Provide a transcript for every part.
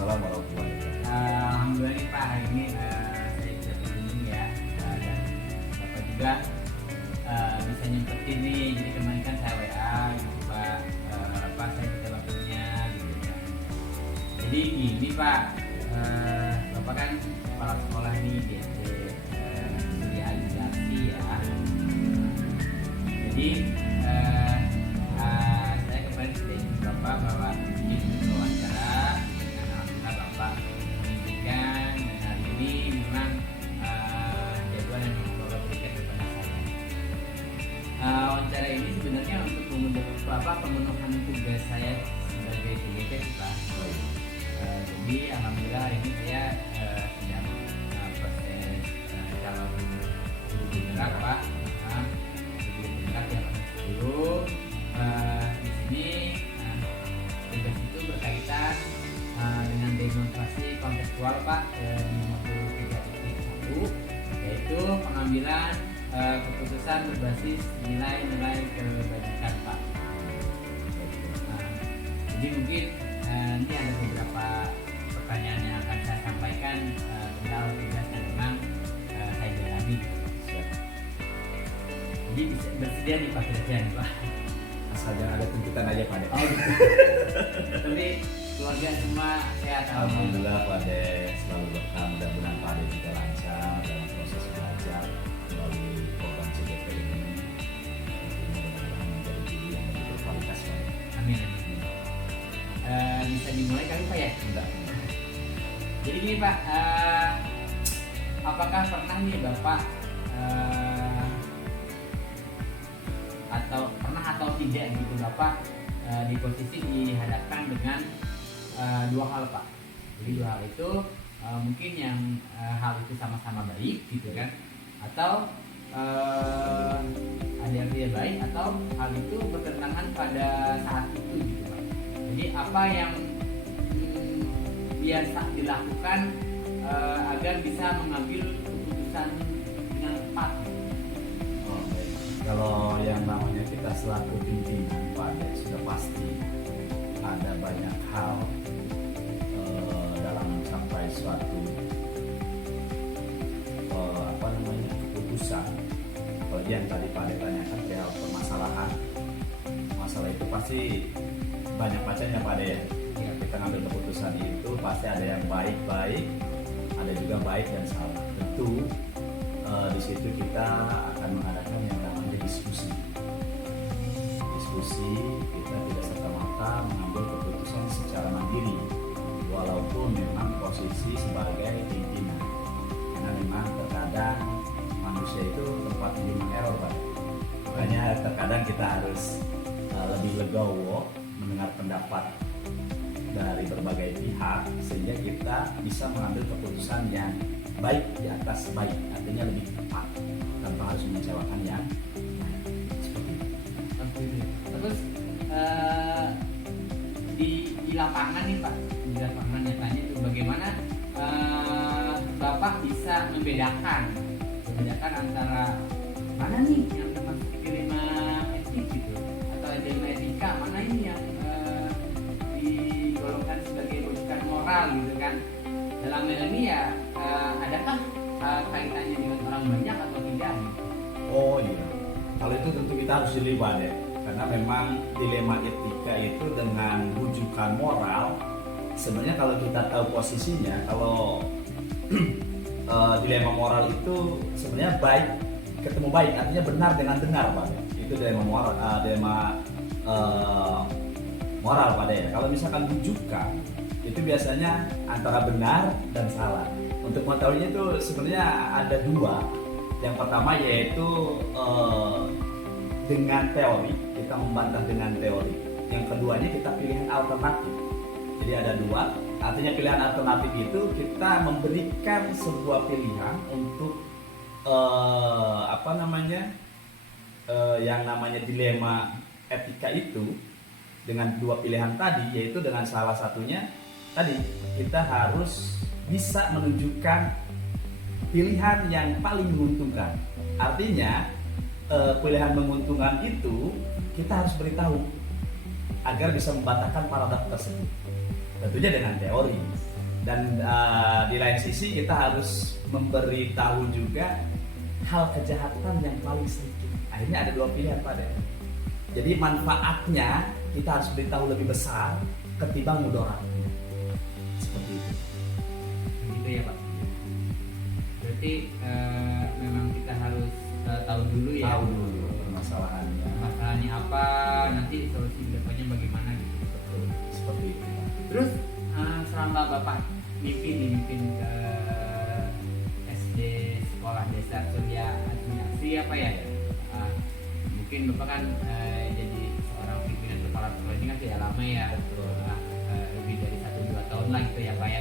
Waalaikumsalam warahmatullahi wabarakatuh. Alhamdulillah nih Pak, hari ini saya bisa berkunjung ya, dan Bapak juga bisa nyempetin nih. Jadi kemarin kan saya WA gitu Pak, Pak saya bisa waktunya gitu ya. Jadi gini Pak, Bapak kan kepala sekolah nih di SD Studi Aligrasi ya. Jadi saya kemarin sudah ingin Bapak bahwa ini wawancara dengan alhamdulillah Bapak mengizinkan, dan hari ini memang jadwal yang Bapak berikan kepada saya. Wawancara ini sebenarnya untuk pemenuhan tugas saya sebagai PGP Pak. Jadi alhamdulillah hari ini saya sedang proses calon guru penggerak Pak. Guru penggerak yang dulu di sini tugas itu berkaitan dengan demonstrasi kontekstual Pak di modul 3.1, yaitu pengambilan keputusan berbasis nilai-nilai kebajikan Pak. Jadi mungkin nanti ada beberapa pertanyaan yang akan saya sampaikan tentang tugas yang memang saya jalani. Jadi bisa bersedia nih Pak, kira-kira nih Pak. Asal jangan ada tuntutan aja Pak De. Oh gitu. Tapi keluarga semua sehat Alhamdulillah Pak De selalu berkah, mudah-mudahan Pak De juga lancar dalam proses belajar melalui program CGP ini. Mudah-mudahan menjadi guru yang lebih berkualitas Pak De. Amin. Bisa dimulai kali Pak ya? Enggak. Jadi gini Pak, apakah pernah nih Bapak atau tidak gitu Bapak di posisi dihadapkan dengan dua hal Pak. Jadi dua hal itu mungkin yang hal itu sama-sama baik gitu kan, atau ada yang tidak baik, atau hal itu bertentangan pada saat itu gitu Pak. Jadi apa yang biasa dilakukan agar bisa mengambil keputusan dengan tepat. Kalau yang namanya kita selaku pimpinan Pak De sudah pasti ada banyak hal dalam mencapai suatu keputusan. Kalau yang tadi Pak De tanyakan perihal permasalahan, masalah itu pasti banyak macamnya Pak De ya. Kita ngambil keputusan itu pasti ada yang baik-baik, ada juga baik dan salah. Tentu di situ kita akan mengadakan yang namanya diskusi. Kita tidak serta-merta mengambil keputusan secara mandiri, walaupun memang posisi sebagai pimpinan. Karena memang terkadang manusia itu tempat human error Pak. Makanya terkadang kita harus lebih legowo mendengar pendapat dari berbagai pihak sehingga kita bisa mengambil keputusan yang baik di atas baik, artinya lebih tepat tanpa harus mengecewakan yang seperti itu. Terus di lapangan nih Pak, di lapangan nyatanya itu bagaimana Bapak bisa membedakan antara mana nih yang termasuk dilema etik gitu, atau dilema etika, mana ini yang digolongkan sebagai rujukan moral gitu kan. Dalam hal ini ya adakah kaitannya dengan orang banyak atau tidak gitu? Oh iya, kalau itu tentu kita harus jeli Pak De, karena memang dilema etika itu dengan rujukan moral. Sebenarnya kalau kita tahu posisinya, kalau dilema moral itu sebenarnya baik ketemu baik, artinya benar dengan benar Pak De. Itu dilema moral, moral Pak De. Kalau misalkan rujukan itu biasanya antara benar dan salah. Untuk mengetahuinya itu sebenarnya ada dua. Yang pertama yaitu dengan teori, kita membantah dengan teori. Yang keduanya kita pilihan alternatif. Jadi ada dua, artinya pilihan alternatif itu kita memberikan sebuah pilihan untuk yang namanya dilema etika itu dengan dua pilihan tadi, yaitu dengan salah satunya tadi kita harus bisa menunjukkan pilihan yang paling menguntungkan. Artinya pilihan menguntungkan itu kita harus beritahu agar bisa membatalkan paragraf tersebut. Tentunya dengan teori. Dan di lain sisi kita harus memberitahu juga hal kejahatan yang paling sedikit. Akhirnya ada dua pilihan Pak De. Jadi manfaatnya kita harus beritahu lebih besar ketimbang mudaratnya. Seperti itu. Gitu ya Pak. Berarti memang kita harus tahu dulu ya. Tahu dulu permasalahannya. Masalahnya apa, nanti solusi kedepannya bagaimana gitu. Betul. Seperti itu. Terus selama Bapak mimpin ke SD Sekolah Dasar Surya Asri apa ya? Mungkin Bapak kan jadi seorang pimpinan kepala sekolah ini kan tidak lama ya. Betul. Lebih dari 1-2 tahun lah gitu ya Pak ya.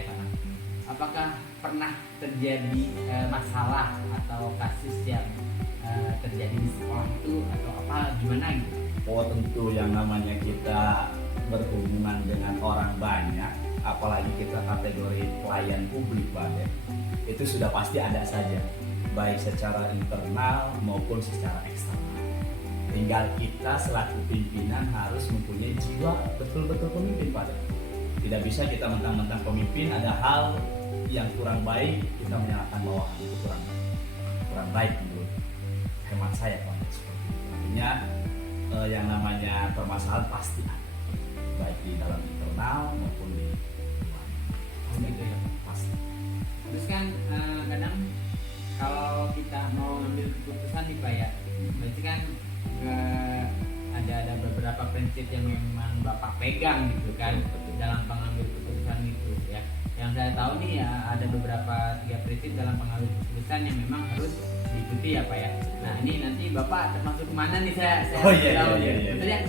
Apakah pernah terjadi masalah atau kasus yang terjadi di sekolah itu atau apa gimana gitu? Oh tentu yang namanya kita berhubungan dengan orang banyak, apalagi kita kategori pelayan publik Pak De, itu sudah pasti ada saja, baik secara internal maupun secara eksternal. Tinggal kita selaku pimpinan harus mempunyai jiwa betul-betul pemimpin Pak De. Tidak bisa kita mentang-mentang pemimpin ada hal yang kurang baik kita menyalahkan bawahan, itu kurang baik menurut hemat saya Pak. Seperti itu. Artinya yang namanya permasalahan pasti ada, baik di dalam internal maupun di luar. Gitu ya. Pasti. Terus kan kadang kalau kita mau ambil keputusan nih Pak ya, berarti kan ada beberapa prinsip yang memang Bapak pegang gitu kan dalam pengambil keputusan itu ya. Yang saya tahu nih ya ada beberapa 3 prinsip dalam pengambil keputusan yang memang harus diikuti ya Pak ya. Nah ini nanti Bapak termasuk mana nih saya Oh iya, tahu iya, nih. iya. Maksudnya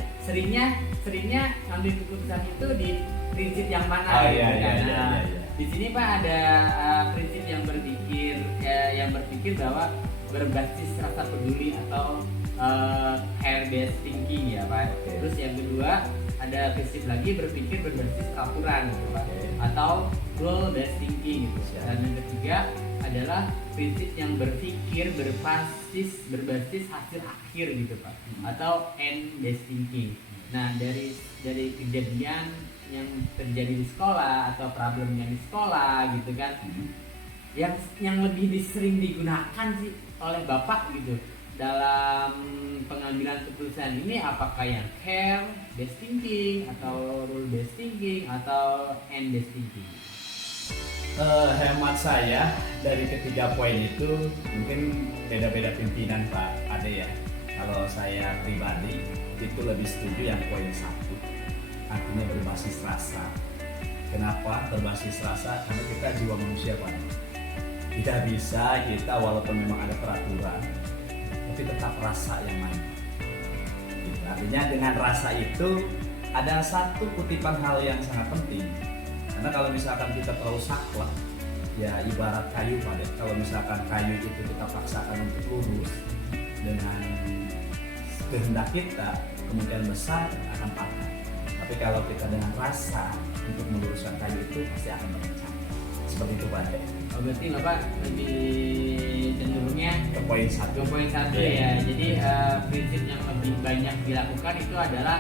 seringnya ngambil keputusan itu di prinsip yang mana Oh, gitu iya, kan. iya, iya, Nah, iya. di sini Pak ada prinsip yang berpikir bahwa berbasis rasa peduli atau care based thinking ya Pak. Oke. Terus yang kedua ada prinsip lagi berpikir berbasis peraturan gitu Pak, Oke. atau rule based thinking gitu. Siap. Dan yang ketiga adalah prinsip yang berpikir berbasis hasil akhir gitu Pak, atau end based thinking. Nah dari kejadian yang terjadi di sekolah atau problem yang di sekolah gitu kan, yang lebih sering digunakan sih oleh Bapak gitu dalam pengambilan keputusan ini, apakah yang care based thinking atau rule based thinking atau end based thinking? Hemat saya dari ketiga poin itu mungkin beda-beda pimpinan Pak Ade ya. Kalau saya pribadi itu lebih setuju yang poin 1, artinya berbasis rasa. Kenapa berbasis rasa? Karena kita jiwa manusia Pak. Tidak bisa kita walaupun memang ada peraturan, tapi tetap rasa yang main. Gitu. Artinya dengan rasa itu ada satu kutipan hal yang sangat penting. Karena kalau misalkan kita terlalu saklek, ya ibarat kayu Pak. Kalau misalkan kayu itu kita paksakan untuk lurus dengan kehendak kita, kemungkinan besar akan patah. Tapi kalau kita dengan rasa untuk meluruskan kayu itu pasti akan mengencang. Seperti itu Pak. Oh, berarti Bapak lebih cenderungnya Ke poin 1. ke poin 1 ya. Jadi prinsip yang lebih banyak dilakukan itu adalah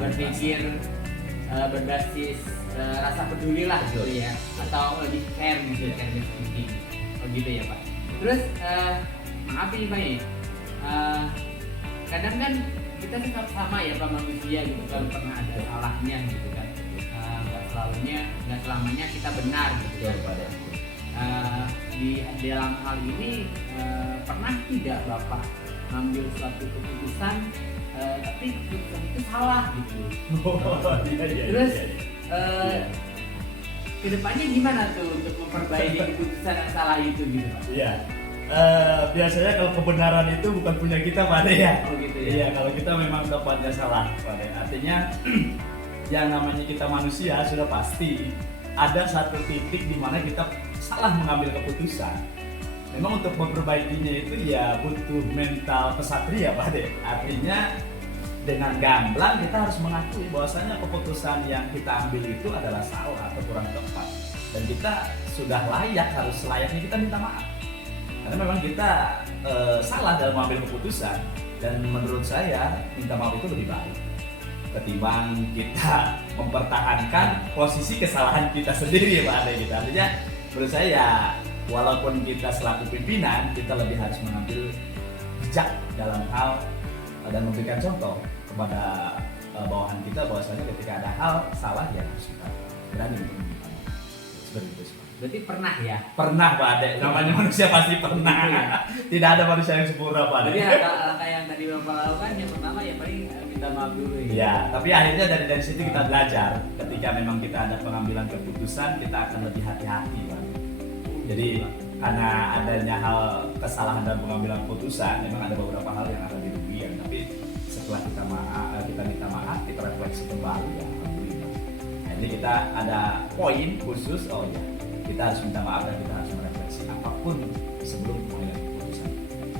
berpikir berbasis rasa peduli lah gitu ya, atau lebih care gitu, care based thinking. Oh gitu ya Pak. Terus maaf ini Pak ya, kadang kan kita tetap sama ya Pak, manusia gitu kan, pernah ada salahnya gitu kan. Nggak selamanya kita benar gitu kan. Di dalam hal ini pernah tidak Bapak ngambil suatu keputusan tapi keputusan itu salah gitu? Terus kedepannya gimana tuh untuk memperbaiki keputusan yang salah itu gitu Pak? Iya. Biasanya kalau kebenaran itu bukan punya kita Pak De ya. Oh gitu ya. Iya, kalau kita memang dapatnya salah Pak De. Artinya yang namanya kita manusia sudah pasti ada satu titik di mana kita salah mengambil keputusan. Memang untuk memperbaikinya itu ya butuh mental kesatria Pak De. Artinya dengan gamblang kita harus mengakui bahwasanya keputusan yang kita ambil itu adalah salah atau kurang tepat. Dan kita sudah harus layaknya kita minta maaf. Karena memang kita salah dalam mengambil keputusan, dan menurut saya minta maaf itu lebih baik. ketimbang kita mempertahankan posisi kesalahan kita sendiri Pak Ade gitu. Artinya menurut saya ya walaupun kita selaku pimpinan kita lebih harus mengambil bijak dalam hal dan memberikan contoh kepada bawahan kita bahwasanya ketika ada hal salah ya harus kita berani untuk meminta maaf. Seperti itu sih. Berarti pernah ya? Pernah Pak Ade, namanya manusia pasti pernah. Tidak ada manusia yang sempurna Pak Ade. Jadi langkah yang tadi Bapak lakukan yang pertama ya paling minta maaf dulu ya. Ya, tapi akhirnya dari situ kita belajar. Ketika memang kita ada pengambilan keputusan, kita akan lebih hati-hati Pak. Jadi karena adanya hal kesalahan dalam pengambilan keputusan, memang ada beberapa hal yang akan dirugikan. Tapi setelah kita minta maaf, kita refleksi kembali ya alhamdulillah. Nah, ini kita ada poin khusus, oh ya kita harus minta maaf dan kita harus merefleksi apapun sebelum pengambilan keputusan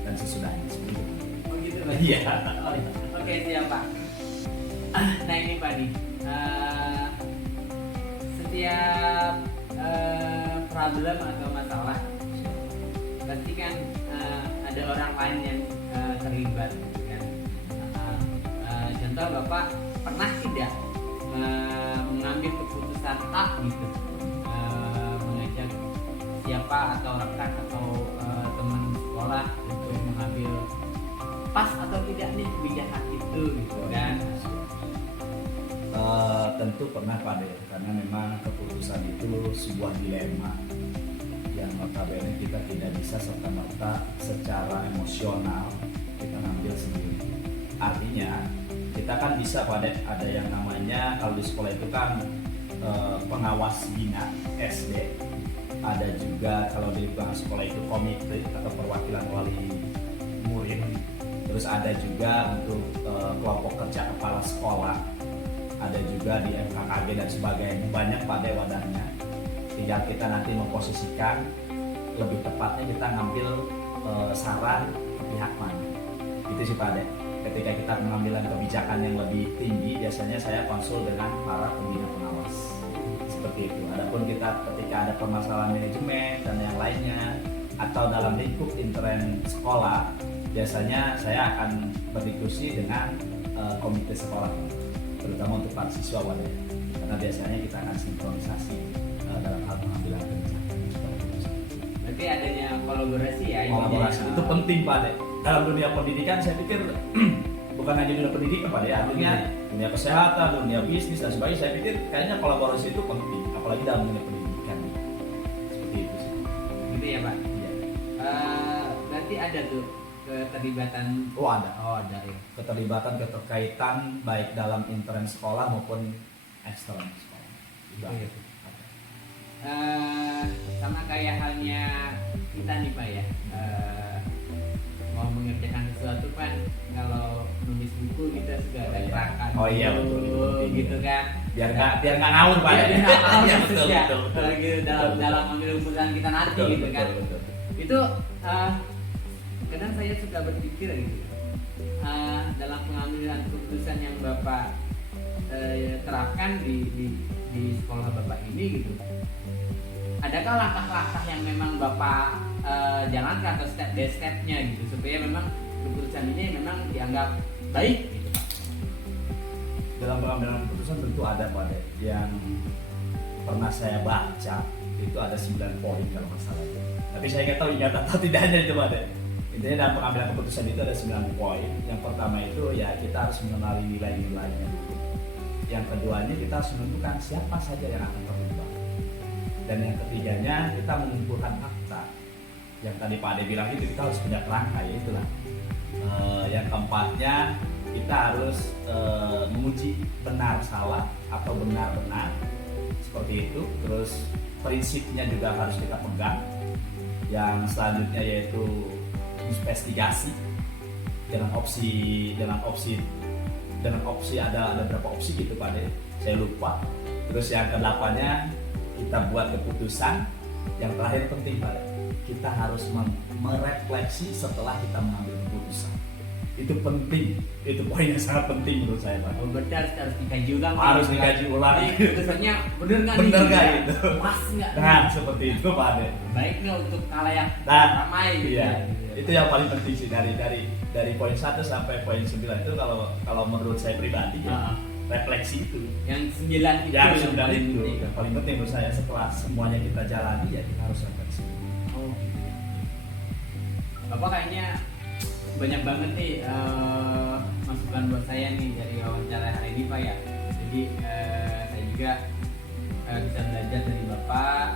dan sesudahnya seperti itu. Oh gitu Pak? Iya. Oke siap Pak. Nah ini Pak nih, setiap problem atau masalah pasti kan ada orang lain yang terlibat gitu kan. Contoh Bapak pernah tidak mengambil keputusan A gitu, mengajak siapa atau rekan atau teman sekolah untuk mengambil pas atau tidak nih kebijakan itu gitu kan. Tentu pernah Pak De, karena memang keputusan itu sebuah dilema yang notabene kita tidak bisa serta-merta secara emosional kita ngambil sendiri. Artinya kita kan bisa Pak De, ada yang namanya kalau di sekolah itu kan pengawas bina SD, ada juga kalau di sekolah itu komite atau perwakilan wali murid, terus ada juga untuk kelompok kerja kepala sekolah, ada juga di MKKG dan sebagainya. Banyak Pak De wadahnya, tinggal kita nanti memposisikan lebih tepatnya kita ngambil saran pihak mana itu sih Pak De. Ketika kita mengambil kebijakan yang lebih tinggi, biasanya saya konsul dengan para pembina pengawas seperti itu. Adapun kita ketika ada permasalahan manajemen dan yang lainnya atau dalam lingkup intern sekolah, biasanya saya akan berdiskusi dengan komite sekolah, terutama untuk para siswa Pak De. Karena biasanya kita akan sinkronisasi dalam hal pengambilan kebijakan. Berarti adanya kolaborasi ya. Kolaborasi itu penting Pak De. Dalam dunia pendidikan saya pikir bukan hanya dunia pendidikan Pak De, artinya dunia kesehatan, dunia bisnis dan sebagainya. Saya pikir kayaknya kolaborasi itu penting, apalagi dalam dunia pendidikan. Seperti itu sih. Gitu ya Pak. Iya. Berarti ada tuh keterlibatan. Oh ada. Oh ada ya. Keterkaitan baik dalam intern sekolah maupun eksternal sekolah. Juga. Iya. Sama kayak halnya kita nih Pak ya, mau mengerjakan sesuatu kan, kalau nulis buku kita sudah ada gerakan. Oh iya betul gitu kan. Biar nggak ngawur Pak. Biar nggak ngawur Iya, betul. Gitu dalam mengambil keputusan kita nanti betul, gitu kan. Betul. Itu kadang saya suka berpikir gitu. Dalam pengambilan keputusan yang Bapak terapkan di sekolah Bapak ini gitu, adakah langkah-langkah yang memang Bapak jalankan atau step by stepnya gitu supaya memang keputusan ini memang dianggap baik gitu Pak? Dalam pengambilan keputusan tentu ada Pak De, yang pernah saya baca itu ada 9 poin kalau nggak salah. Tapi saya nggak tahu ingat atau tidaknya itu Pak De. Intinya dalam pengambilan keputusan itu ada 9 poin. Yang pertama itu ya kita harus mengenali nilai-nilainya dulu. Yang keduanya kita harus menentukan siapa saja yang akan terlibat. Dan yang ketiganya kita mengumpulkan fakta. Yang tadi Pak Ade bilang itu kita harus punya kerangka, ya itulah. Yang keempatnya kita harus menguji benar salah atau benar-benar seperti itu. Terus prinsipnya juga harus kita pegang. Yang selanjutnya yaitu investigasi dengan opsi ada berapa opsi gitu Pak De, saya lupa. Terus yang ke-8-nya kita buat keputusan. Yang terakhir penting Pak De, kita harus merefleksi setelah kita mengambil keputusan. Itu penting, itu poin yang sangat penting menurut saya Pak. Oh, berarti harus dikaji ulang. Harus dikaji ulang. Keputusannya bener nggak? Bener nih? nggak itu? Pas nggak? Nah seperti itu Pak De. Baik nggak untuk khalayak ramai gitu? Iya. Ya? Itu yang paling penting sih dari poin 1 sampai poin 9 itu kalau menurut saya pribadi ya, refleksi itu. Yang 9 itu Yang yang sudah paling itu penting. yang paling penting menurut saya, setelah semuanya kita jalani ya kita harus refleksi. Oh gitu ya. Bapak kayaknya banyak banget nih masukan buat saya nih dari wawancara hari ini Pak ya. Jadi saya juga bisa belajar dari Bapak.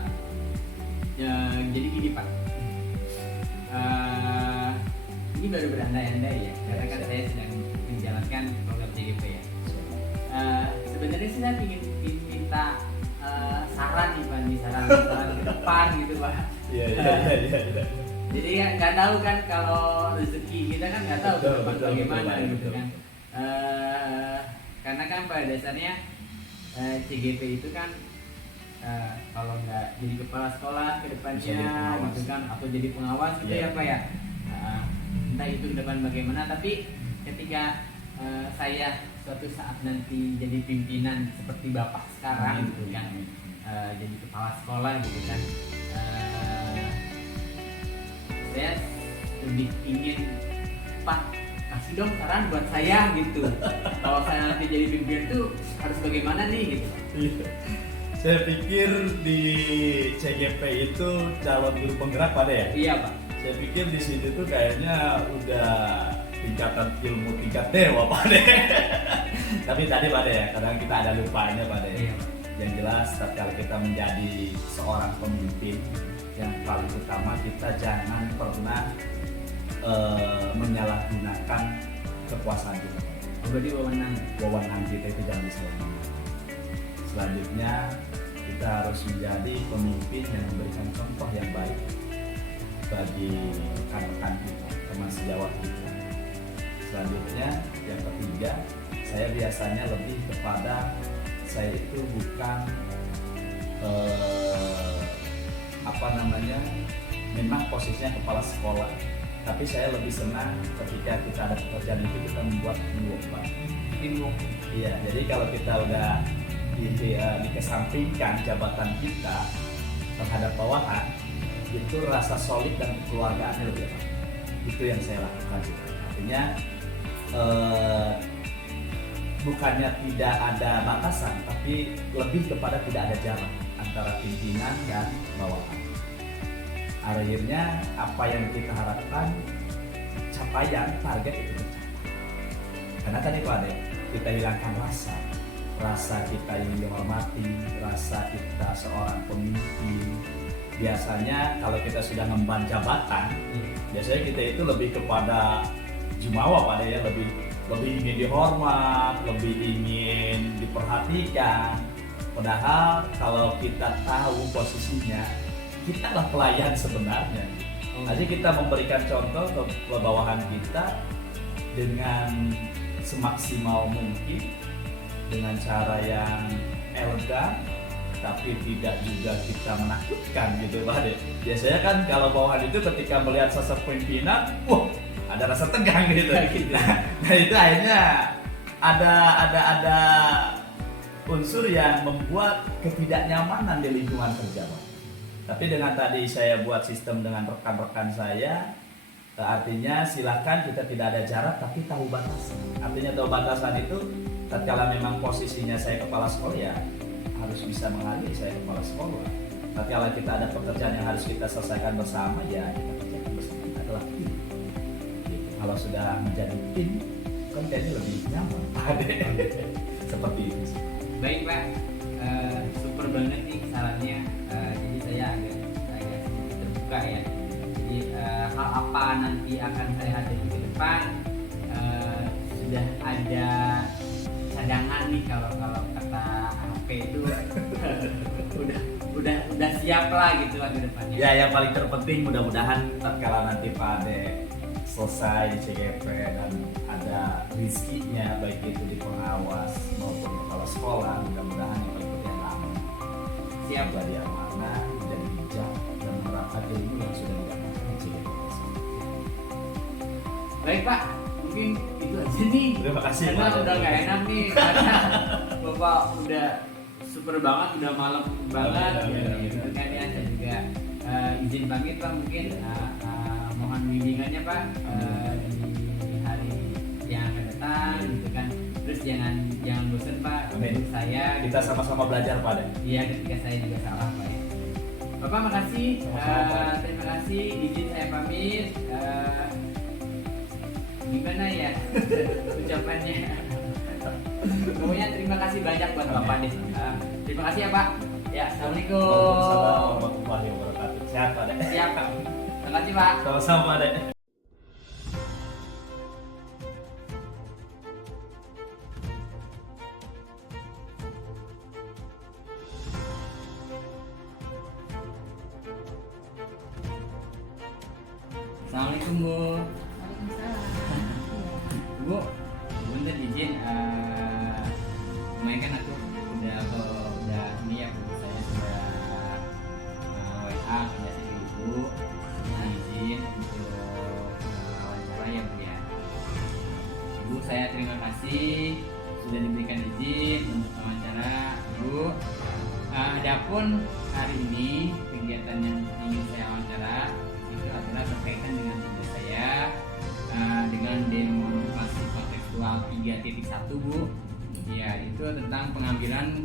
Ya, jadi gini Pak, ini baru berandai-andai ya, karena kan saya sedang menjalankan program CGP ya. Sebenarnya sih saya ingin minta saran nih Pak, saran ke depan gitu Pak. Iya. Jadi nggak tahu kan kalau rezeki kita kan nggak tahu ke depan bagaimana gitu kan. Karena kan pada dasarnya CGP itu kan kalau nggak jadi kepala sekolah ke depannya gitu kan, atau jadi pengawas gitu ya Pak ya. Entah itu ke depan bagaimana, tapi ketika saya suatu saat nanti jadi pimpinan seperti Bapak sekarang gitu kan, jadi kepala sekolah gitu kan, saya lebih ingin Pak kasih dong saran buat saya gitu. Kalau saya nanti jadi pimpinan tuh harus bagaimana nih gitu. Saya pikir di CGP itu calon guru penggerak pada ya. Iya Pak. Saya pikir di situ tuh kayaknya udah tingkatan ilmu tingkat dewa Pak deh. Tapi tadi Pak deh ya, kadang kita ada lupanya Pak deh. Iya, Pak. Yang jelas kalau kita menjadi seorang pemimpin, yang paling utama kita jangan pernah menyalahgunakan kekuasaan kita. Berarti Wewenang kita itu jangan disalahgunakan. Selanjutnya kita harus menjadi pemimpin yang memberikan contoh yang baik bagi rekan-rekan kita, teman sejawat kita. Selanjutnya yang ketiga, saya biasanya lebih kepada saya itu bukan memang posisinya kepala sekolah, tapi saya lebih senang ketika kita ada pekerjaan itu kita membuat teamwork. Iya, jadi kalau kita udah dikesampingkan jabatan kita terhadap bawahan, itu rasa solid dan kekeluargaannya lebih enak. Itu yang saya lakukan. Artinya bukannya tidak ada batasan, tapi lebih kepada tidak ada jarak antara pimpinan dan bawahan. Akhirnya apa yang kita harapkan, capaian target itu tercapai. Karena tadi Pak Ade, kita hilangkan rasa kita yang dihormati, rasa kita seorang pemimpin. Biasanya kalau kita sudah mengemban jabatan, biasanya kita itu lebih kepada jumawa Pak Ade ya, lebih ingin dihormat, lebih ingin diperhatikan. Padahal kalau kita tahu posisinya, kita adalah pelayan sebenarnya. Jadi kita memberikan contoh ke bawahan kita dengan semaksimal mungkin, dengan cara yang elegan, tapi tidak juga kita menakutkan gitu Pak Ade. Biasanya kan kalau bawahan itu ketika melihat sosok pimpinan, ada rasa tegang gitu. Nah itu akhirnya ada unsur yang membuat ketidaknyamanan di lingkungan kerja Pak. Tapi dengan tadi saya buat sistem dengan rekan-rekan saya, artinya silakan kita tidak ada jarak tapi tahu batasan. Artinya tahu batasan itu tatkala memang posisinya saya kepala sekolah ya harus bisa mengalir saya kepala sekolah. Tatkala kita ada pekerjaan yang harus kita selesaikan bersama ya kita kerjakan bersama, kita adalah tim. Gitu. Kalau sudah menjadi tim kan kayaknya lebih nyaman. Seperti itu sih. Baik Pak, super banget nih sarannya. Jadi saya agak sedikit terbuka ya. Jadi hal apa nanti akan saya hadapi ke depan, sudah ada cadangan nih kalau kata HP itu udah siap lah gitu lah ke depannya. Ya yang paling terpenting mudah-mudahan tatkala nanti Pak Ade selesai di CGP dan ada rizkinya baik itu di pengawas maupun kepala sekolah, mudah-mudahan yang paling penting aman. Siap Bagi amanah dan bijak dan menerapkan ilmu yang sudah didapatkan di CGP. Baik Pak, mungkin itu aja nih. Terima kasih Karena Pak. udah nggak enak nih karena Bapak udah super banget, udah malam banget. Gitu kan ya, saya juga izin pamit Pak, mungkin mohon bimbingannya Pak di hari yang akan datang gitu kan. Terus jangan jangan bosan Pak. Amin. Untuk saya Kita sama-sama belajar pada. iya ketika saya juga salah Pak ya. Bapak makasih. Sama-sama, Pak. Terima kasih. Izin saya pamit. Gimana ya ucapannya? Pokoknya terima kasih banyak buat Bapak nih. Terima kasih ya Pak. Ya, assalamualaikum. Waalaikumsalam warahmatullahi wabarakatuh. Sehat pada. Siap Pak. Terima kasih Pak. Sama-sama deh. Assalamualaikum Bu. Waalaikumsalam. Bu, bentar izin. Kemarin kan aku udah ini ya Bu, saya sudah WA koordinasi ke Ibu. Izin untuk wawancara ya Bu ya. Ibu saya terima kasih sudah diberikan izin untuk wawancara Ibu. Adapun hari ini kegiatan yang ingin saya wawancara itu adalah berkaitan dengan tugas saya dengan demonstrasi kontekstual 3.1 Bu. Ya, itu tentang pengambilan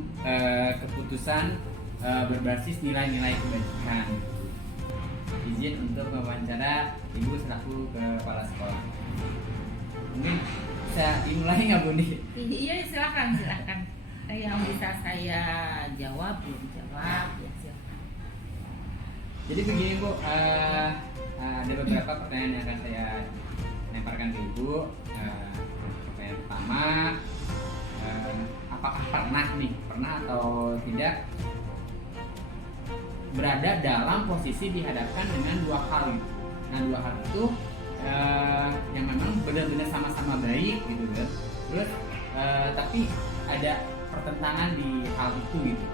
keputusan berbasis nilai-nilai kebajikan. Izin untuk mewawancara Ibu selaku kepala sekolah. Mungkin bisa dimulai nggak Bu nih? Iya silakan. Yang bisa saya jawab belum jawab ya silakan. Jadi begini Bu, ada beberapa pertanyaan yang akan saya lemparkan ke Ibu. Pertanyaan pertama, apakah pernah atau tidak berada dalam posisi dihadapkan dengan dua hal gitu. Nah, dua hal itu yang memang benar-benar sama-sama baik gitu kan. Terus tapi ada pertentangan di hal itu gitu.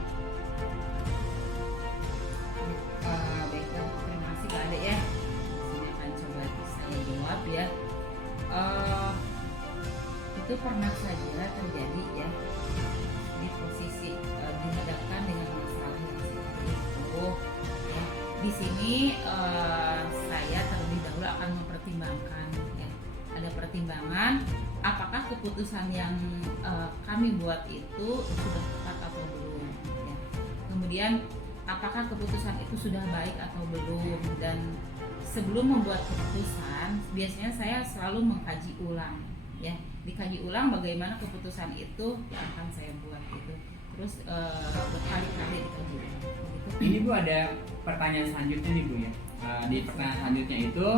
Baiklah, terima kasih Pak Ade ya. Sini akan coba saya jawab ya. Itu pernah saja terjadi ya di posisi dihadapkan dengan masalah yang seperti itu. Ya. Di sini saya terlebih dahulu akan mempertimbangkan ya. Ada pertimbangan apakah keputusan yang kami buat itu sudah tepat atau belum ya. Kemudian apakah keputusan itu sudah baik atau belum, dan sebelum membuat keputusan biasanya saya selalu mengkaji ulang ya, dikaji ulang bagaimana keputusan itu yang akan saya buat itu, terus berkali-kali dikaji ulang gitu. Ini Bu ada pertanyaan selanjutnya nih Bu ya. Di pertanyaan selanjutnya itu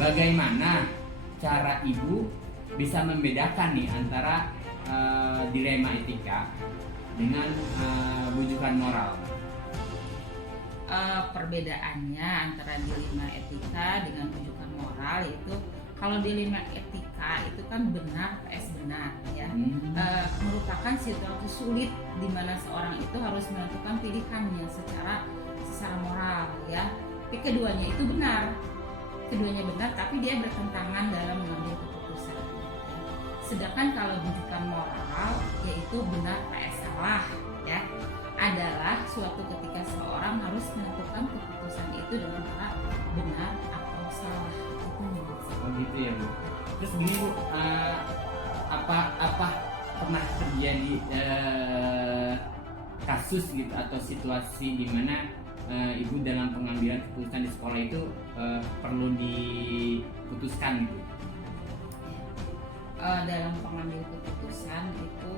bagaimana cara Ibu bisa membedakan nih antara dilema etika dengan bujukan moral? Perbedaannya antara dilema etika dengan rujukan moral itu, kalau dilema etika itu kan benar vs benar ya, merupakan situasi sulit di mana seorang itu harus menentukan pilihannya secara moral ya. Tapi keduanya itu benar, tapi dia bertentangan dalam mengambil keputusan ya. Sedangkan kalau rujukan moral yaitu benar vs salah ya, adalah suatu ketika seorang harus menentukan keputusan itu dengan cara benar atau salah. Itu menurut saya. Oh gitu ya Bu. Terus gini Bu, apa pernah terjadi kasus gitu atau situasi di mana Ibu dalam pengambilan keputusan di sekolah itu perlu diputuskan gitu? Dalam pengambil keputusan itu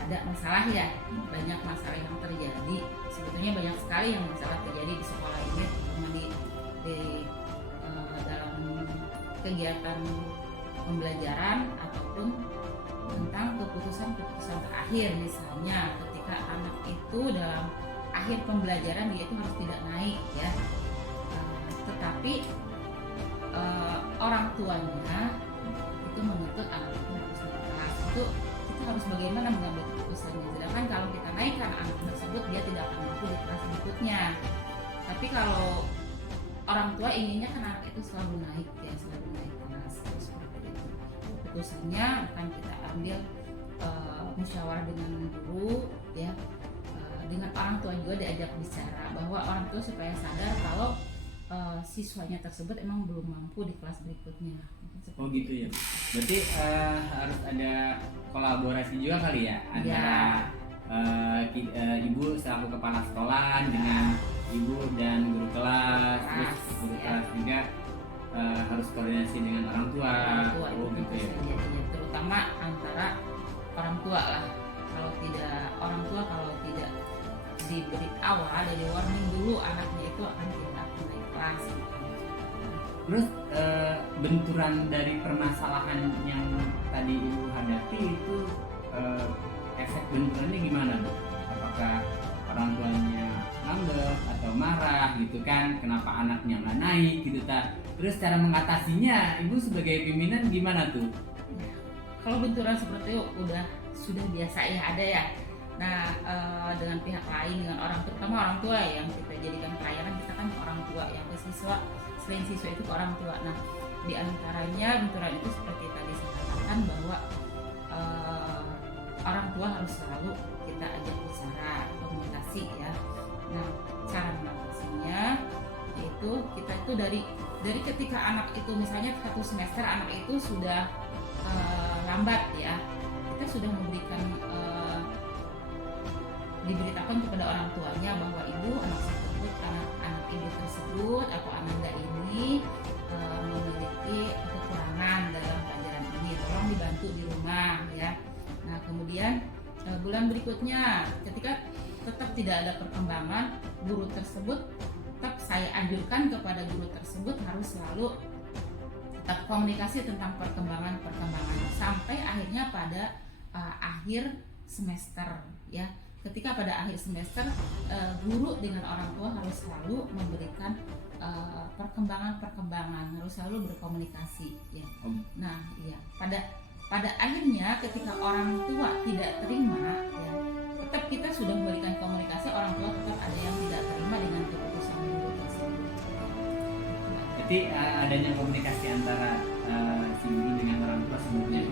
ada masalah ya, banyak masalah yang terjadi. Sebetulnya banyak sekali yang masalah terjadi di sekolah ini, terutama di dalam kegiatan pembelajaran ataupun tentang keputusan terakhir. Misalnya ketika anak itu dalam akhir pembelajaran dia itu harus tidak naik ya, tetapi orang tuanya itu menuntut anak itu harus naik kelas. Itu kita harus bagaimana mengambil keputusannya. Sedangkan kalau kita naikkan anak tersebut, dia tidak akan mampu di kelas berikutnya. Tapi kalau orang tua inginnya kan anak itu selalu naik ya, selalu naik kelas seperti itu. Keputusannya akan kita ambil musyawarah dengan guru ya, dengan orang tua juga diajak bicara, bahwa orang tua supaya sadar kalau siswanya tersebut emang belum mampu di kelas berikutnya. Oh gitu ya. Berarti harus ada kolaborasi juga kali ya antara ibu selaku kepala sekolah dengan ibu dan guru kelas, terus guru kelas juga harus koordinasi dengan orang tua. Oh itu gitu ya. bisa jadinya, terutama antara orang tua lah. Kalau tidak orang tua, kalau tidak diberi awal dari warning dulu, anaknya itu akan tidak naik kelas. Terus benturan dari permasalahan yang tadi ibu hadapi itu efek benturannya gimana Bu? Apakah orang tuanya ngambek atau marah gitu kan? Kenapa anaknya nggak naik gitu ta? Terus cara mengatasinya ibu sebagai pimpinan gimana tuh? Kalau benturan seperti itu sudah biasa ya, ada ya. Nah, dengan pihak lain, dengan orang, terutama orang tua yang kita jadikan pelayanan, kita kan orang tua yang ke siswa, selain siswa itu ke orang tua. Nah, di antaranya benturan itu seperti tadi saya katakan bahwa orang tua harus selalu kita ajak bicara, komunikasi ya. Nah, cara mengatasinya yaitu kita itu dari ketika anak itu misalnya 1 semester anak itu sudah lambat ya, kita sudah memberikan diberitakan kepada orang tuanya bahwa ibu anak ibu tersebut atau ananda ini memiliki kekurangan dalam pelajaran ini, tolong dibantu di rumah ya. Nah kemudian bulan berikutnya ketika tetap tidak ada perkembangan, guru tersebut tetap saya anjurkan kepada guru tersebut harus selalu tetap komunikasi tentang perkembangan sampai akhirnya pada akhir semester ya. Ketika pada akhir semester guru dengan orang tua harus selalu memberikan perkembangan, harus selalu berkomunikasi ya. Nah ya, pada akhirnya ketika orang tua tidak terima ya, tetap kita sudah memberikan komunikasi, orang tua tetap ada yang tidak terima dengan keputusan guru tersebut. Jadi adanya komunikasi antara si guru dengan orang tua sebelumnya.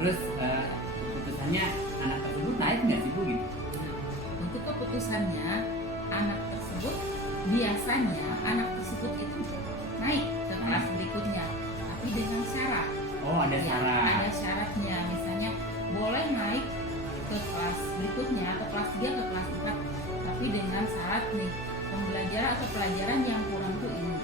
Terus keputusannya anak tersebut naik nggak sih Bu gitu? Untuk keputusannya anak tersebut, biasanya anak tersebut itu naik ke kelas berikutnya, tapi dengan syarat. Oh ada syarat. Ya, ada syaratnya, misalnya boleh naik ke kelas berikutnya atau kelas 3 ke kelas 4, tapi dengan syarat nih pembelajaran atau pelajaran yang kurang tuh ini.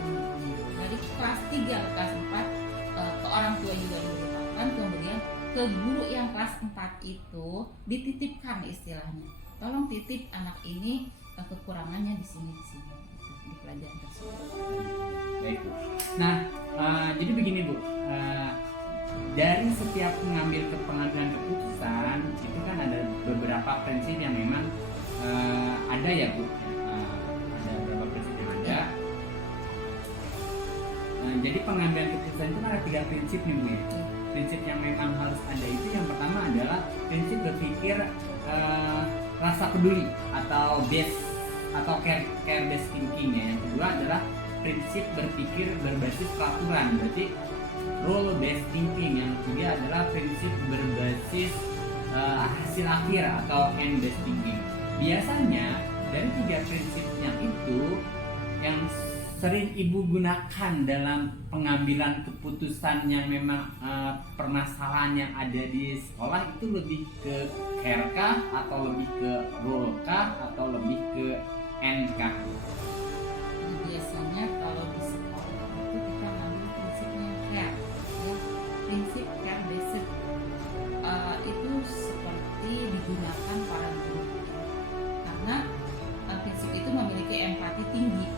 Dari kelas 3 ke kelas 4 ke orang tua juga diberitakan, kemudian ke guru yang kelas 4 itu dititipkan istilahnya. Tolong titip anak ini kekurangannya di sini di pelajaran tersebut. Baik Bu. Nah jadi begini Bu, dari setiap mengambil pengambilan keputusan itu kan ada beberapa prinsip yang memang ada ya Bu. Ada beberapa prinsip yang ada. Jadi pengambilan keputusan itu ada 3 prinsip nih Bu ya. Prinsip yang memang harus ada itu yang pertama adalah prinsip berpikir rasa peduli atau care based thinking ya. Yang kedua adalah prinsip berpikir berbasis peraturan, berarti rule based thinking. Yang ketiga adalah prinsip berbasis hasil akhir atau end based thinking. Biasanya dari 3 prinsip yang itu yang sering ibu gunakan dalam pengambilan keputusan yang memang permasalahan yang ada di sekolah itu lebih ke care kah atau lebih ke role kah atau lebih ke end kah? Biasanya kalau di sekolah itu kita ambil prinsipnya care ya, prinsip care based itu seperti digunakan para guru karena prinsip itu memiliki empati tinggi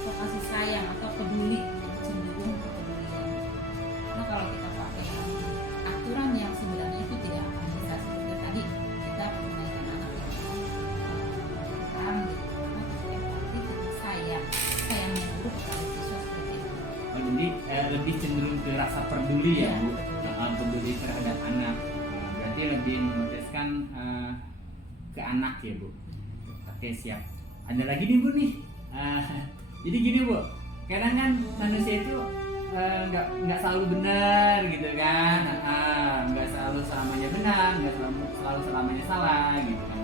atau kasih sayang atau peduli, cenderung kepedulian. Karena kalau kita pakai aturan yang sebenarnya itu tidak akan bisa seperti tadi kita menaikkan anak yang kurang gitu. Empati kita sayang yang buruk kepada siswa seperti itu. Jadi lebih cenderung ke rasa peduli ya Bu, peduli terhadap anak. Berarti lebih memutuskan ke anak ya Bu. Oke siap. Ada lagi nih Bu nih. Jadi gini Bu, kadang kan manusia itu nggak selalu benar gitu kan, nggak selalu selamanya benar, nggak selalu selamanya salah gitu kan.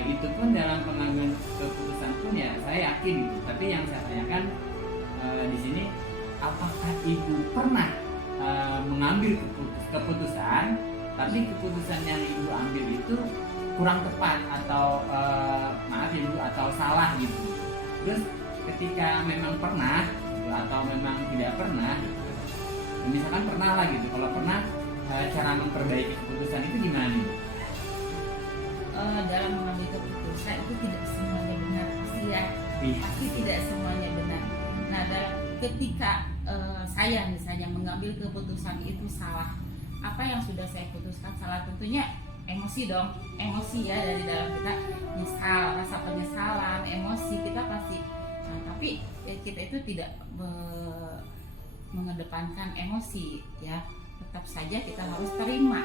Itu pun dalam pengambilan keputusan pun ya saya yakin gitu. Tapi yang saya tanyakan di sini, apakah ibu pernah mengambil keputusan, tapi keputusan yang ibu ambil itu kurang tepat atau maaf ya ibu, atau salah gitu. Terus ketika memang pernah gitu, atau memang tidak pernah gitu, misalkan pernah lah gitu, kalau pernah cara memperbaiki keputusan itu gimana nih? Dalam mengambil keputusan itu tidak semuanya benar pasti ya, Iya. pasti tidak semuanya benar. Nah, ketika saya misalnya mengambil keputusan itu salah, apa yang sudah saya putuskan salah, tentunya emosi dong, emosi ya dari dalam kita, nyesal, rasa penyesalan, emosi kita pasti. Nah, tapi kita itu tidak mengedepankan emosi ya, tetap saja kita harus terima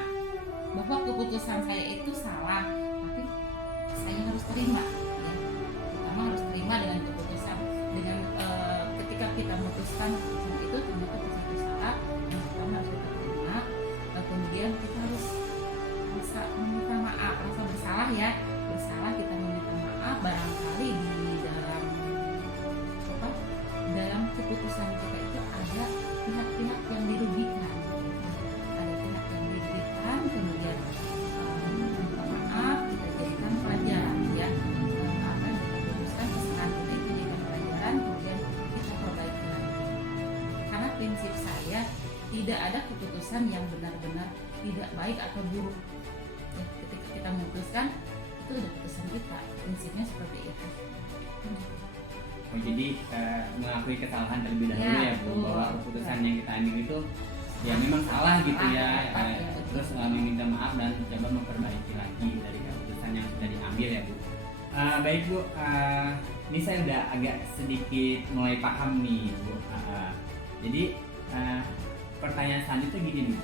bahwa keputusan saya itu salah, tapi saya harus terima ya. Pertama harus terima dengan keputusan, dengan ketika kita memutuskan keputusan itu ternyata keputusan itu salah, yang pertama harus kita terima, kemudian kita harus bisa meminta maaf, rasa bersalah ya, bersalah kita meminta maaf, barangkali di dalam keputusan kita itu ada pihak-pihak yang dirugikan, kemudian minta maaf, kita jadikan pelajaran ya, apa yang kita putuskan kesalahan kita itu jadikan pelajaran, kemudian kita perbaiki lagi. Karena prinsip saya tidak ada keputusan yang benar-benar tidak baik atau buruk ya, ketika kita memutuskan itu udah keputusan kita, prinsipnya seperti itu. Oh, jadi mengakui kesalahan terlebih dahulu ya Bu, bahwa keputusan yang kita ambil itu ya memang salah gitu ya, terus meminta maaf dan coba memperbaiki lagi dari keputusan yang sudah diambil ya Bu. Baik Bu, ini saya udah agak sedikit mulai paham nih Bu. Jadi pertanyaan selanjutnya gini nih,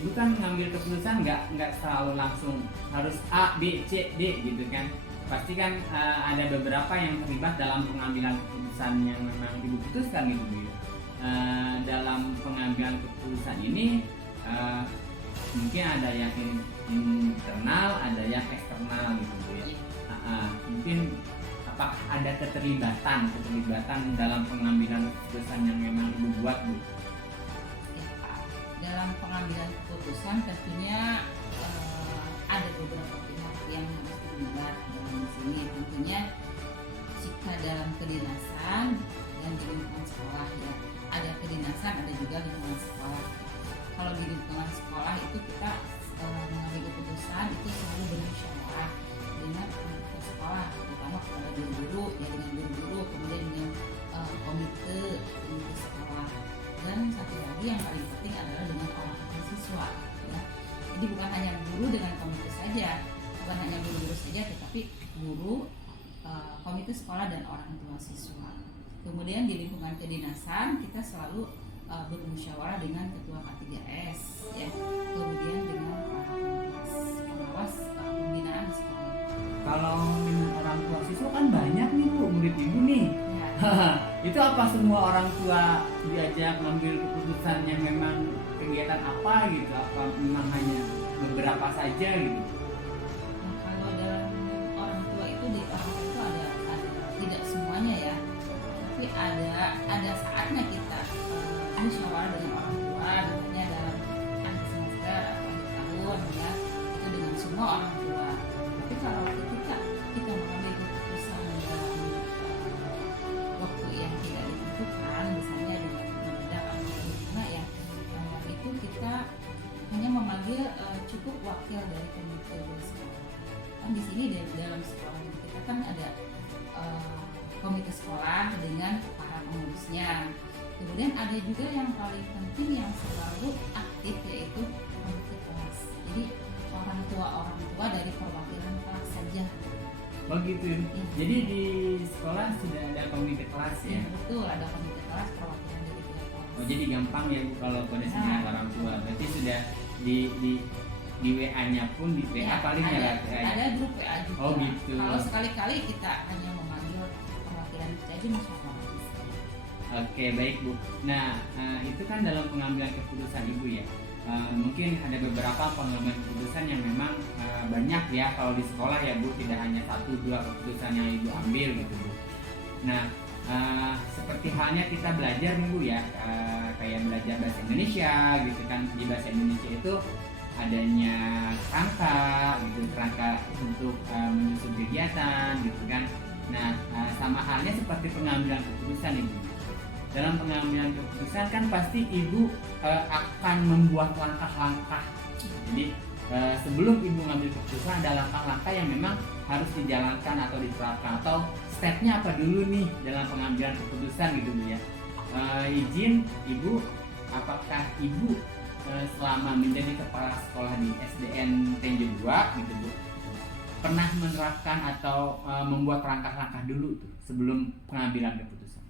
Ibu kan ngambil keputusan nggak selalu langsung harus A, B, C, D gitu kan. Pasti kan ada beberapa yang terlibat dalam pengambilan keputusan yang memang Ibu putuskan gitu Bu. Dalam pengambilan keputusan ini mungkin ada yang internal, ada yang eksternal gitu Bu ya. Mungkin apakah ada keterlibatan dalam pengambilan keputusan yang memang Ibu buat Bu? Dalam pengambilan keputusan tentunya ada beberapa pihak yang harus terlibat dalam sini. Tentunya jika dalam kedinasan dan di lingkungan sekolah ya, ada kedinasan, ada juga lingkungan sekolah. Kalau di lingkungan sekolah itu kita mengambil keputusan itu selalu bermusyawarah dengan komite sekolah, terutama kepada guru-guru ya, dengan guru-guru, kemudian dengan komite sekolah, dan satu lagi yang paling penting adalah dengan orang tua siswa ya. Jadi bukan hanya guru dengan komite saja, bukan hanya guru-guru saja, tetapi guru, komite sekolah dan orang tua siswa. Kemudian di lingkungan kedinasan kita selalu bermusyawarah dengan ketua K3S ya, kemudian dengan pengawas pembinaan di sekolah. Kalau dengan orang tua siswa kan banyak nih Bu, murid Ibu nih ya. Itu apa semua orang tua diajak mengambil keputusan yang memang kegiatan apa gitu, apa memang hanya beberapa saja gitu? Nah, kalau dalam orang tua itu di orang tua itu ada tidak semuanya ya, tapi ada saatnya kita musyawarah dengan orang tua, misalnya dalam akhir semester atau akhir tahun ya, itu dengan semua orang tua. Tapi kalau ketika kita mengambil keputusan dalam waktu yang tidak ditentukan, misalnya dengan mendadak atau gimana ya, itu kita hanya memanggil cukup wakil dari komite sekolah. Kan di sini dalam sekolah kita kan ada komite sekolah dengan para pengurusnya. Kemudian ada juga yang paling penting yang selalu aktif, yaitu komite kelas. Jadi orang tua dari perwakilan kelas saja. Oh gitu. Ya. Jadi di sekolah sudah ada komite kelas ya? Betul, ada komite kelas perwakilan dari pihak kelas. Oh jadi gampang ya Bu kalau kondisinya orang tua. Berarti sudah di WA-nya pun di WA paling ya? Ada grup WA juga. Oh gitu. Kalau sekali-kali kita hanya memanggil perwakilan saja musyawarah. Oke baik Bu. Nah itu kan dalam pengambilan keputusan Ibu ya. Mungkin ada beberapa pengambilan keputusan yang memang banyak ya kalau di sekolah ya Bu, tidak hanya 1-2 keputusan yang Ibu ambil gitu Bu. Nah seperti halnya kita belajar nih Bu ya, kayak belajar bahasa Indonesia gitu kan. Di bahasa Indonesia itu adanya kerangka gitu, kerangka untuk menyusun kegiatan gitu kan. Nah, sama halnya seperti pengambilan keputusan Ibu. Dalam pengambilan keputusan kan pasti Ibu akan membuat langkah-langkah. Jadi sebelum Ibu ngambil keputusan ada langkah-langkah yang memang harus dijalankan atau diterapkan, atau stepnya apa dulu nih dalam pengambilan keputusan gitu Bu ya. Izin Ibu, apakah Ibu selama menjadi kepala sekolah di SDN Tenjo 2 gitu Bu, pernah menerapkan atau membuat langkah-langkah dulu tuh sebelum pengambilan keputusan?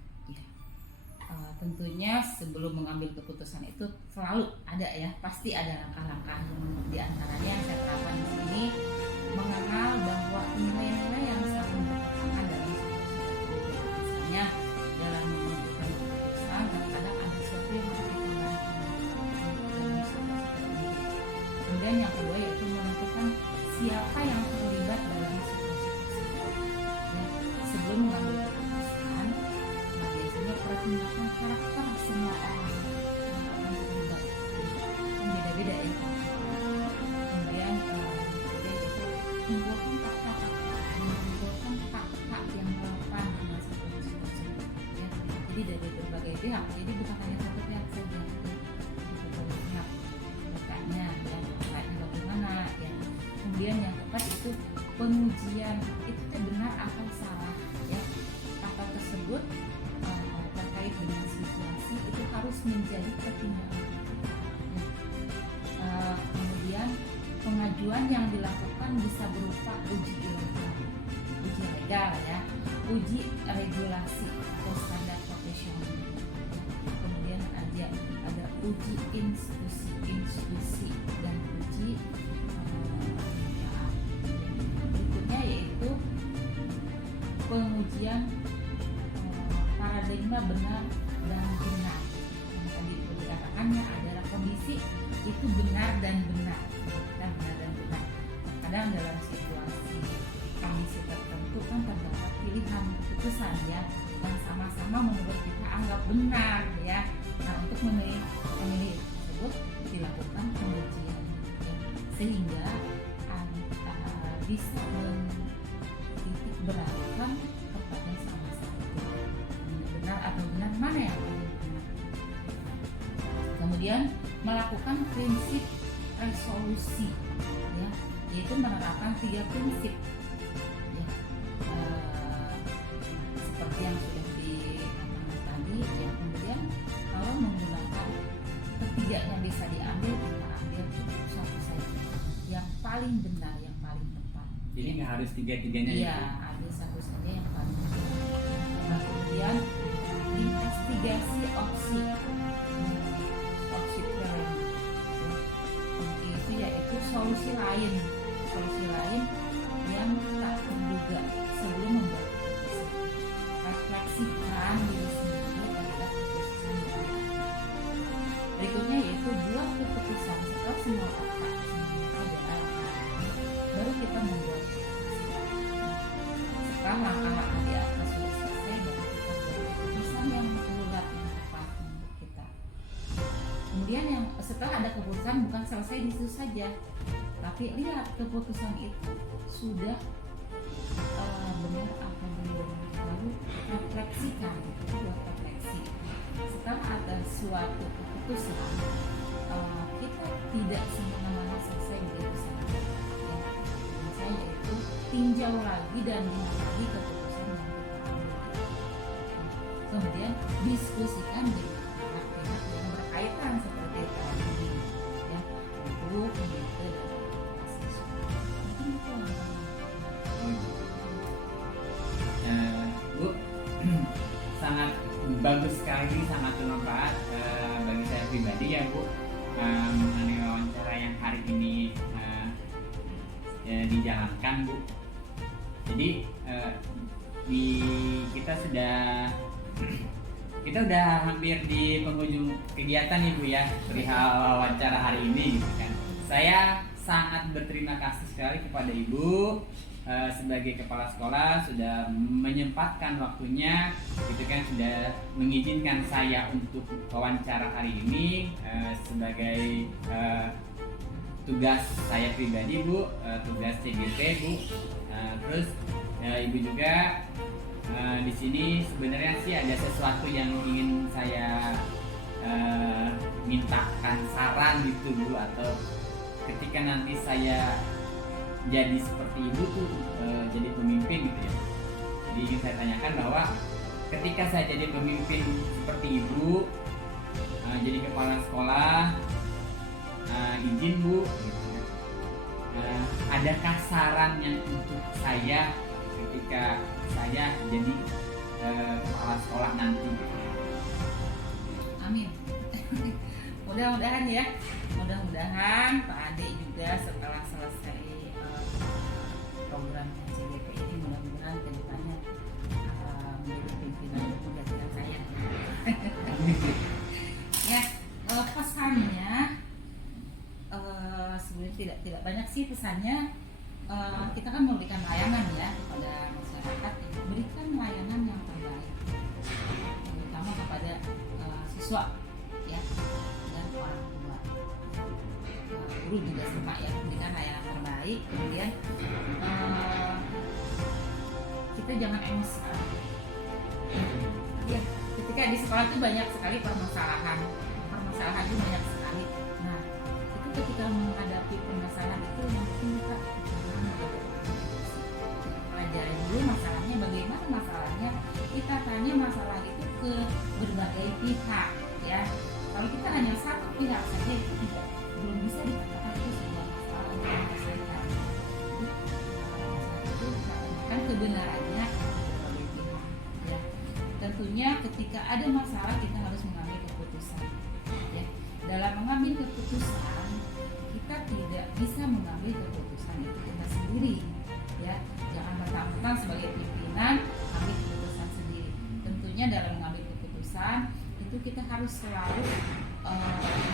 Tentunya sebelum mengambil keputusan itu selalu ada ya, pasti ada langkah-langkah. Di antaranya yang saya terapkan di sini, mengenal bahwa nilai-nilai yang selalu bertentangan dalam situasi. Misalnya dalam menentukan keputusan, kadang-kadang ada sesuatu yang harus kita dalam situasi ini. Kemudian yang kedua yaitu menentukan siapa yang terlibat dalam situasi tersebut. Ya, sebelum mengambil keputusan, biasanya pertimbangan karakter semua orang yang akan terlibat kan beda-beda ya. Kemudian itu mengumpulkan fakta yang relevan dengan situasi tersebut ya. Jadi dari berbagai pihak, jadi bukan hanya satu pihak saja, berbagai pihak bertanya ya, faktanya bagaimana ya. Kemudian yang keempat itu pengujian, itu benar atau salah ya, fakta tersebut terkait dengan situasi itu harus menjadi pertimbangan. Kemudian pengajuan yang dilakukan bisa berupa uji legal ya, uji regulasi atau standar profesional. Kemudian ada uji institusi dan uji berikutnya yaitu pengujian paradigma benar dan benar. Yang tadi dikatakannya adalah kondisi itu benar dan benar. Benar dan benar. Kadang dalam situasi kondisi tertentu kan terdapat pilihan keputusan ya, yang sama-sama menurut kita anggap benar ya. Nah, untuk memilih tersebut dilakukan pengujian ya, sehingga bisa menitik beratkan kepada sama-sama benar atau benar mana yang paling benar. Kemudian melakukan prinsip resolusi ya, yaitu menerapkan 3 prinsip ya, seperti yang sudah dikatakan tadi ya. Kemudian kalau menggunakan ketiganya bisa diambil, kita ambil satu saja yang paling benar, yang paling tepat. Jadi nggak harus tiga-tiganya iya, ambil satu saja yang paling benar. Nah, kemudian investigasi opsi plan itu yaitu solusi lain yang tak terduga sebelum membuat keputusan. Refleksikan diri sendiri terhadap keputusan yang diambil. Berikutnya yaitu buat keputusan setelah semua fakta adalah baru kita membuat keputusan. Setelah langkah-langkah di atas sudah selesai, baru kita buat keputusan yang bulat yang tepat untuk kita. Kemudian yang setelah ada keputusan bukan selesai di situ saja, tapi lihat keputusan itu sudah benar atau belum, lalu refleksikan, buat refleksi. Setelah ada suatu keputusan, kita tidak semena-mena selesai begitu saja. Saya yaitu tinjau lagi dan lihat lagi keputusan yang kita ambil. Kemudian diskusikan dengan pihak-pihak yang berkaitan seperti tadi ya, itu komite dan asesor. Mungkin itu Bu, sangat bagus sekali, sangat bermanfaat bagi saya pribadi ya Bu, mengenai wawancara yang hari ini dijalankan Bu. Jadi kita sudah hampir di penghujung kegiatan nih Bu ya, perihal wawancara hari ini gitu kan. Saya sangat berterima kasih sekali kepada Ibu sebagai kepala sekolah sudah menyempatkan waktunya, gitu kan, sudah mengizinkan saya untuk wawancara hari ini sebagai tugas saya pribadi, Bu, tugas CGT, Bu. Terus Ibu juga di sini sebenarnya sih ada sesuatu yang ingin saya mintakan saran gitu, Bu, atau ketika nanti saya jadi seperti Ibu tuh, jadi pemimpin gitu ya. Jadi ingin saya tanyakan bahwa ketika saya jadi pemimpin seperti Ibu, jadi kepala sekolah, izin Bu, gitu ya. Adakah saran yang untuk saya ketika saya jadi kepala sekolah nanti? Amin. Mudah-mudahan ya, mudah-mudahan Pak Ade juga setelah selesai program CGT ini, mudah-mudahan kedepannya menjadi pimpinan menggantikan saya. Ya, pesannya sebenarnya tidak banyak sih pesannya. Kita kan memberikan layanan ya kepada masyarakat, berikan layanan yang terbaik, terutama kepada siswa ya dan orang tua. Guru juga sama ya, berikan layanan terbaik. Kemudian kita jangan emosi ya, ketika di sekolah itu banyak sekali permasalahan itu banyak sekali. Nah, itu ketika menghadapi permasalahan itu yang penting kita pelajari dulu masalahnya, bagaimana masalahnya, kita tanya masalah itu ke berbagai pihak ya. Kalau kita hanya satu pihak saja itu belum bisa dikatakan itu sebuah masalah untuk menyelesaikan. Itu kita tanyakan kebenarannya ke berbagai pihak ya. Tentunya ketika ada masalah kita harus mengambil keputusan ya. Dalam mengambil keputusan kita tidak bisa mengambil keputusan itu kita sendiri ya. Jangan mentang-mentang sebagai pimpinan ambil keputusan sendiri. Tentunya dalam mengambil keputusan itu kita harus selalu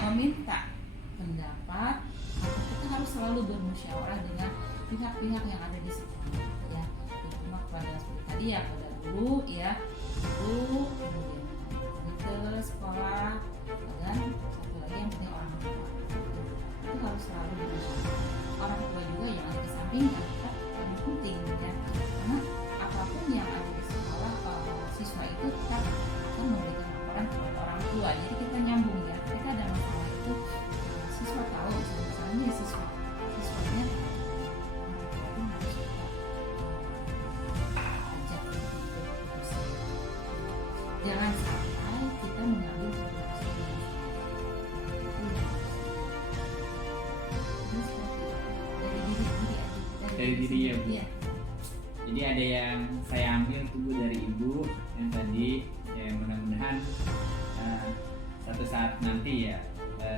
meminta pendapat, atau kita harus selalu bermusyawarah dengan pihak-pihak yang ada di sekolah ya, terutama kepada seperti tadi ya, pada guru ya, guru, kemudian ke sekolah, dan satu lagi yang penting orang tua. Itu harus selalu bermusyawarah. Orang tua juga jangan dikesampingkan, tetap paling penting ya, karena apapun yang ada di sekolah, siswa itu tetap akan memberikan laporan kepada orang tua. Jadi kita nyambung ya, ketika ada masalah itu siswa tahu, misalnya siswanya orang tua harus kita ajak untuk keputusan. Jangan sampai kita mengambil keputusan dari diri ya, Bu. Ya. Jadi ada yang saya ambil tuh dari Ibu yang tadi ya, mudah-mudahan satu saat nanti ya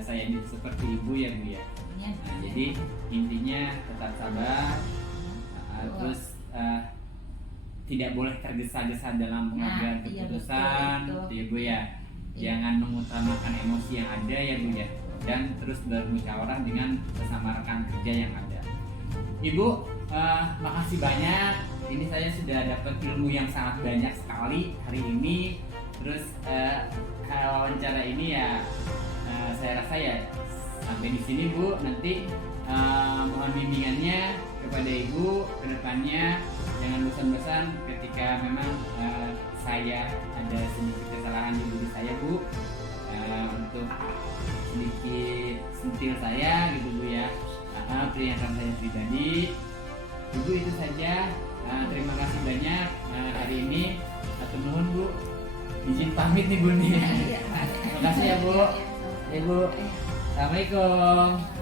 saya seperti Ibu ya, Bu ya. Nah, jadi intinya tetap sabar, terus tidak boleh tergesa-gesa dalam pengambilan keputusan, ya Bu ya. Jangan mengutamakan emosi yang ada ya, Bu ya, dan terus bermusyawarah dengan sesama rekan kerja yang ada. Ibu, makasih banyak. Ini saya sudah dapat ilmu yang sangat banyak sekali hari ini. Terus wawancara ini ya saya rasa ya sampai di sini, Bu. Nanti mohon bimbingannya kepada Ibu ke depannya. Jangan bosan-bosan ketika memang saya ada sedikit kesalahan di diri saya, Bu. Untuk sedikit sentil saya gitu, Bu ya. Pernyataan saya pribadi. Ibu, itu saja. Terima kasih banyak hari ini. Atur nuhun, Bu. Izin pamit nih, Bu nih. Terima kasih ya, Bu. Ibu. Assalamualaikum.